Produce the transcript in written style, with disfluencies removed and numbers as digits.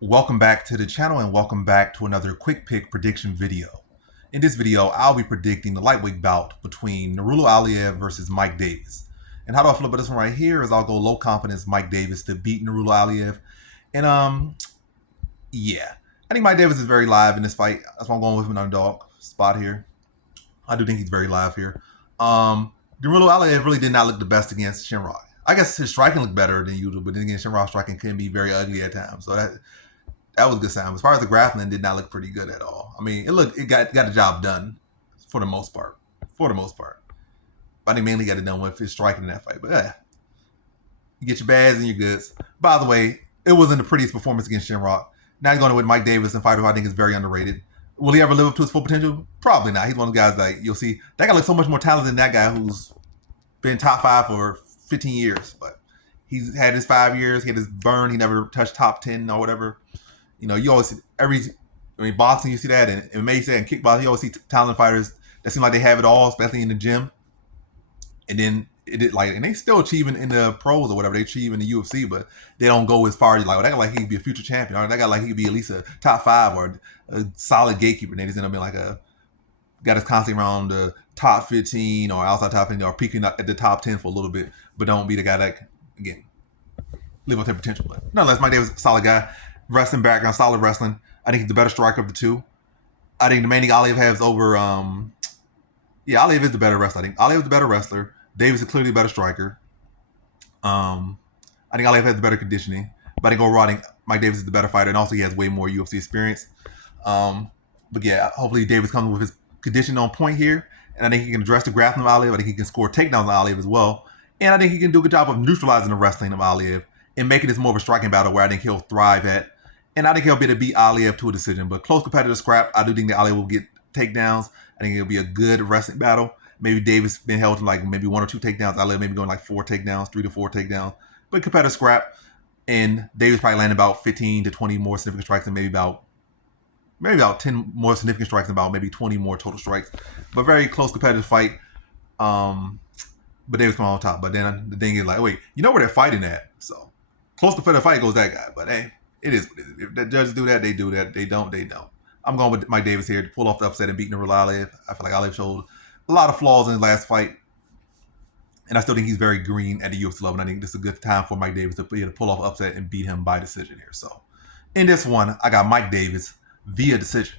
Welcome back to the channel and welcome back to another quick pick prediction video. In this video, I'll be predicting the lightweight bout between Nurullo Aliev versus Mike Davis. And how do I feel about this one right here is I'll go low confidence Mike Davis to beat Nurullo Aliev. And yeah, I think Mike Davis is very live in this fight. That's why I'm going with an underdog spot here. I do think he's very live here. Nurullo Aliev really did not look the best against Shinrock. I guess his striking looked better than usual, but then again, Shinrock's striking can be very ugly at times. So that was a good sound. As far as the grappling, did not look pretty good at all. I mean, it got the job done for the most part. For the most part. But I think mainly got it done with his striking in that fight. But yeah, you get your bads and your goods. By the way, it wasn't the prettiest performance against Shinrock. Now he's going with Mike Davis and fighter who I think is very underrated. Will he ever live up to his full potential? Probably not. He's one of the guys like you'll see that guy looks so much more talented than that guy who's been top 5 for 15 years. But he's had his 5 years. He had his burn. He never touched top 10 or whatever. You know, you always see boxing, you see that, and MMA, and kickboxing, you always see talented fighters that seem like they have it all, especially in the gym. And then and they still achieving in the pros or whatever they achieve in the UFC, but they don't go as far as like, that guy like he could be a future champion, or that guy like he could be at least a top 5 or a solid gatekeeper. And they just end up being like got us constantly around the top 15 or outside top 15 or peaking at the top 10 for a little bit, but don't be the guy that again live up to their potential. But nonetheless, Mike Davis is a solid guy. Wrestling background, solid wrestling. I think he's the better striker of the two. I think the main thing Aliev has over, Aliev is the better wrestler. I think Aliev is the better wrestler. Davis is clearly the better striker. I think Aliev has the better conditioning. But I think overall, I think Mike Davis is the better fighter, and also he has way more UFC experience. But yeah, hopefully Davis comes with his conditioning on point here, and I think he can address the grappling of Aliev. I think he can score takedowns on Aliev as well, and I think he can do a good job of neutralizing the wrestling of Aliev and making this more of a striking battle where I think he'll thrive at. And I think he'll be able to beat Aliev to a decision. But close competitive scrap, I do think that Aliev will get takedowns. I think it'll be a good wrestling battle. Maybe Davis been held to like maybe 1 or 2 takedowns. Aliev maybe going like 4 takedowns, 3 to 4 takedowns. But competitive scrap. And Davis probably landed about 15 to 20 more significant strikes and maybe about 10 more significant strikes and about maybe 20 more total strikes. But very close competitive fight. But Davis come on top. But then the thing is like, wait, you know where they're fighting at. So close competitive fight goes that guy. But hey, it is what it is. If the judges do that, they do that. They don't, they don't. I'm going with Mike Davis here to pull off the upset and beat Nurullo Aliev. I feel like Aliev showed a lot of flaws in his last fight. And I still think he's very green at the UFC level. And I think this is a good time for Mike Davis to be able to pull off upset and beat him by decision here. So in this one, I got Mike Davis via decision.